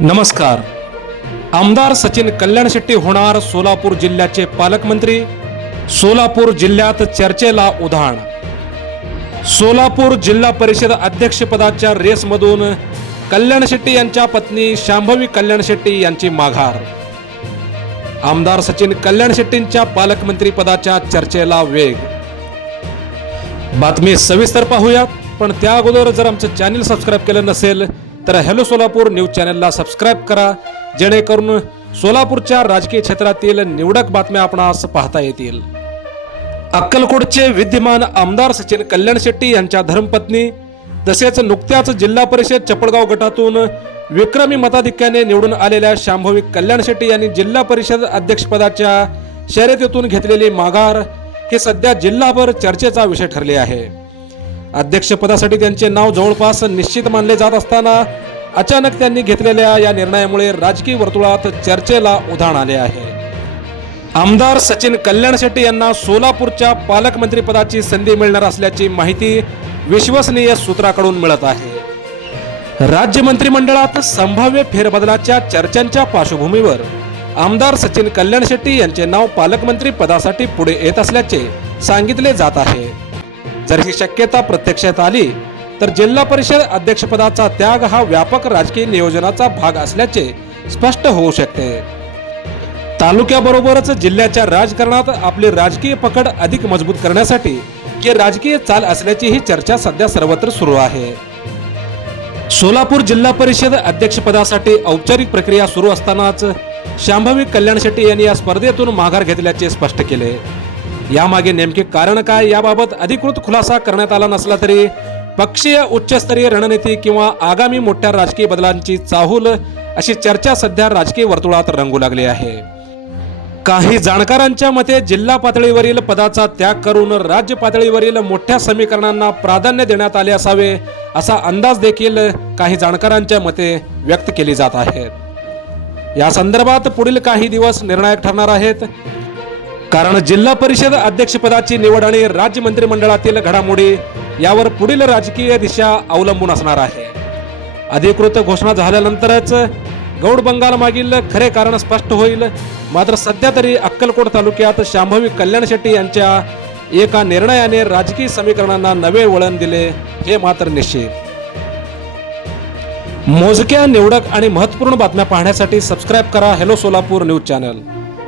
नमस्कार। आमदार सचिन कल्याणशेट्टी होणार सोलापूर जिल्ह्याचे पालकमंत्री। सोलापूर जिल्ह्यात चर्चेला उधाण। सोलापूर जिल्हा परिषद अध्यक्षपदाच्या रेसमधून कल्याणशेट्टी यांच्या पत्नी शांभवी कल्याणशेट्टी यांची माघार। आमदार सचिन कल्याणशेट्टींच्या पालकमंत्री पदाच्या चर्चेला वेग। बातमी सविस्तर पाहूयात, पण त्या अगोदर जर आमचं चॅनल सबस्क्राईब केलं नसेल तर हॅलो सोलापूर न्यूज चॅनलला सबस्क्राईब करा, जेणेकरून सोलापूरच्या राजकीय क्षेत्रातील निवडक बातम्या आपणास पाहता येतील। अक्कलकोटचे विद्यमान आमदार सचिन कल्याणशेट्टी यांच्या धर्मपत्नी तसेच नुकत्याच जिल्हा परिषद चपळगाव गटातून विक्रमी मताधिक्याने निवडून आलेल्या शांभवी कल्याणशेट्टी यांनी जिल्हा परिषद अध्यक्षपदाच्या शर्यतीतून घेतलेली माघार हे सध्या जिल्हाभर चर्चेचा विषय ठरले आहे। अध्यक्षपदासाठी त्यांचे नाव जवळपास निश्चित मानले जात असताना अचानक त्यांनी घेतलेल्या या निर्णयामुळे राजकीय वर्तुळात चर्चेला उधाण आले आहे। आमदार सचिन कल्याणशेट्टी यांना सोलापूरच्या पालकमंत्री पदाची संधी मिळणार असल्याची माहिती विश्वसनीय सूत्राकडून मिळत आहे। राज्य मंत्रिमंडळात संभाव्य फेरबदलाच्या चर्चांच्या पार्श्वभूमीवर आमदार सचिन कल्याणशेट्टी यांचे नाव पालकमंत्री पदासाठी पुढे येत असल्याचे सांगितले जात आहे। जर ही शक्यता प्रत्यक्षात आली तर जिल्हा परिषद अध्यक्षपदाचा त्याग हा व्यापक राजकीय नियोजनाचा भाग असल्याचे स्पष्ट होऊ शकते। तालुक्याबरोबरच जिल्ह्याच्या राजकारणात आपली राजकीय पकड अधिक मजबूत करण्यासाठी ही राजकीय चाल असल्याची ही चर्चा सध्या सर्वत्र सुरू आहे। सोलापूर जिल्हा परिषद अध्यक्षपदासाठी औपचारिक प्रक्रिया सुरू असतानाच शांभवी कल्याणशेट्टी यांनी या स्पर्धेतून माघार घेतल्याचे स्पष्ट केले। यामागे नेमके कारण काय याबाबत अधिकृत खुलासा करण्यात आला नसला तरी पक्षीय उच्चस्तरीय रणनीती किंवा आगामी मोठ्या राजकीय बदलांची चाहूल अशी चर्चा सध्या राजकीय वर्तुळात रंगू लागली आहे। काही जाणकारांच्या मते जिल्हा पातळीवरील पदाचा त्याग करून राज्य पातळीवरील मोठ्या समीकरणांना प्राधान्य देण्यात आले असावे असा अंदाज देखील काही जाणकारांच्या मते व्यक्त केली जात आहे। या संदर्भात पुढील काही दिवस निर्णायक ठरणार आहेत, कारण जिल्हा परिषद अध्यक्षपदाची निवड आणि राज्य मंत्रिमंडळातील घडामोडी यावर पुढील राजकीय दिशा अवलंबून असणार आहे। अधिकृत घोषणा झाल्यानंतरच गौड बंगाल मागील खरे कारण स्पष्ट होईल। मात्र सध्या तरी अक्कलकोट तालुक्यात शांभवी कल्याणशेट्टी यांच्या एका निर्णयाने राजकीय समीकरणांना नवे वळण दिले हे मात्र निश्चित। मोजक्या निवडक आणि महत्त्वपूर्ण बातम्या पाहण्यासाठी सबस्क्राईब करा हॅलो सोलापूर न्यूज चॅनल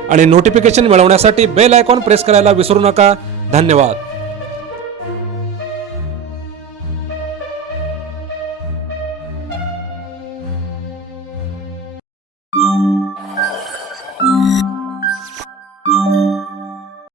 आणि नोटिफिकेशन मिळवण्यासाठी बेल आयकॉन प्रेस करायला विसरू नका। धन्यवाद।